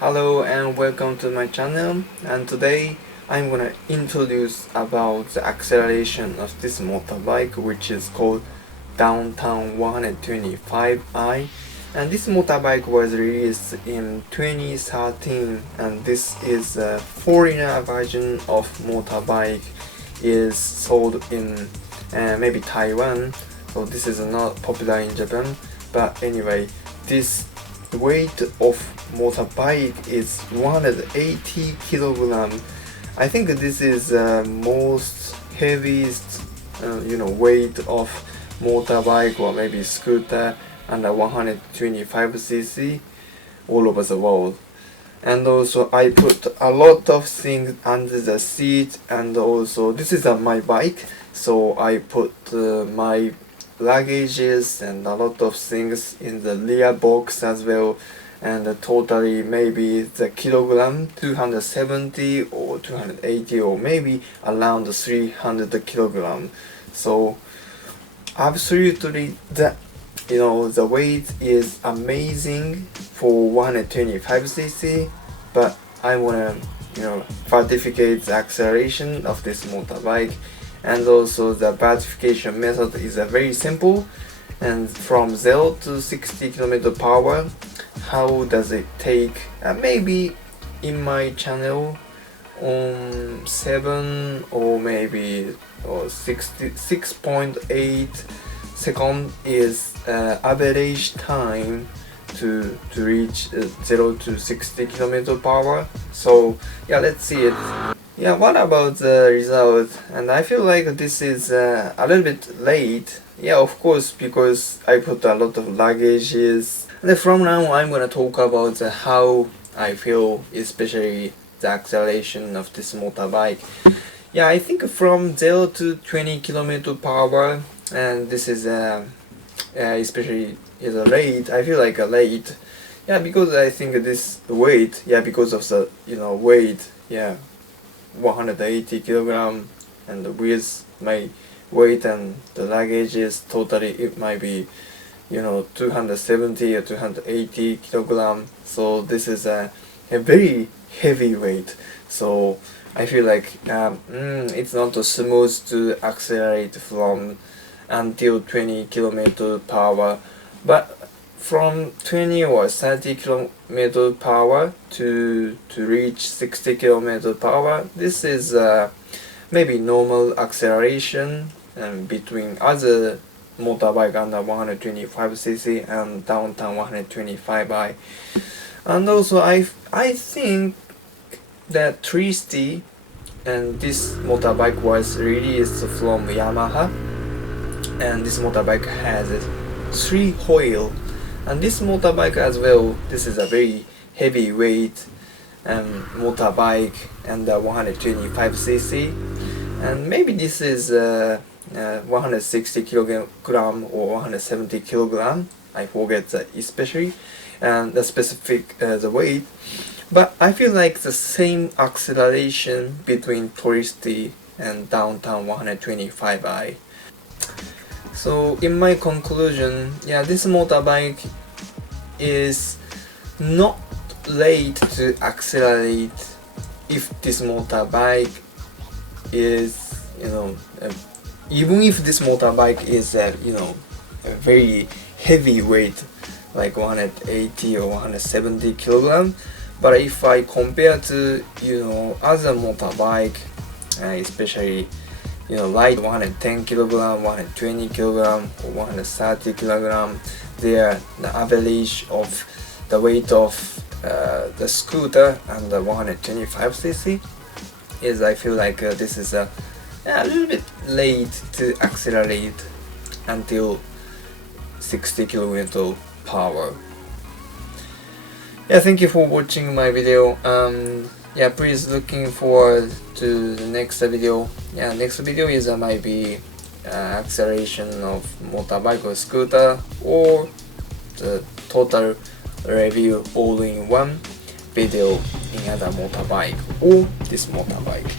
Hello and welcome to my channel, and today I'm gonna introduce about the acceleration of this motorbike, which is called downtown125i, and this motorbike was released in 2013, and this is a foreigner version of motorbike is sold in maybe Taiwan, so this is not popular in Japan. But anyway, this weight of motorbike is 180 kilogram. I think this is most heaviest weight of motorbike or maybe scooter under 125cc all over the world. And also I put a lot of things under the seat, and also this is my bike, so I put my luggages and a lot of things in the rear box as well, and totally maybe the kilogram 270 or 280 or maybe around 300 kilogram. So absolutely the weight is amazing for 125cc, but I wanna certificate the acceleration of this motorbike. And also the certification method is very simple, and from 0 to 60 km per hour, how does it take? Maybe in my channel on 7 or maybe 6.8 second is average time to reach 0 to 60 km per hour. So yeah, let's see it. Yeah, what about the result? And I feel like this is a little bit late. Yeah, of course, because I put a lot of luggages. And from now I'm gonna talk about how I feel, especially the acceleration of this motorbike. Yeah, I think from 0 to 20 km per hour, and this is especially is a late. I feel like a late. Yeah, because I think this weight. Yeah, because of the weight. Yeah. 180 kilogram, and with my weight and the luggage is totally, it might be 270 or 280 kilogram. So this is a very heavy weight, so I feel like it's not smooth to accelerate from until 20 km per hour, but from 20 or 30 km per hour to reach 60 km per hour, this is maybe normal acceleration between other motorbike under 125cc and downtown 125i. And also I think that 360, and this motorbike was released from Yamaha, and this motorbike has 3 wheel. And this motorbike as well, this is a very heavy weight motorbike and 125cc, and maybe this is 160 kilogram or 170 kilogram. I forget that especially and the specific the weight, but I feel like the same acceleration between Touristy and downtown 125i. So in my conclusion, yeah, this motorbike is not late to accelerate if this motorbike is even if this motorbike is a very heavy weight like 180 or 170 kilogram. But if I compare to other motorbike, especially light 110 kilogram, 120 kilogram, or 130 kilogram, the average of the weight of the scooter and the 125cc is, I feel like this is a little bit late to accelerate until 60 km per hour. Yeah, thank you for watching my video. Yeah, please looking forward to the next video. Yeah, next video is might be acceleration of motorbike or scooter, or the total review all in one video in other motorbike or this motorbike.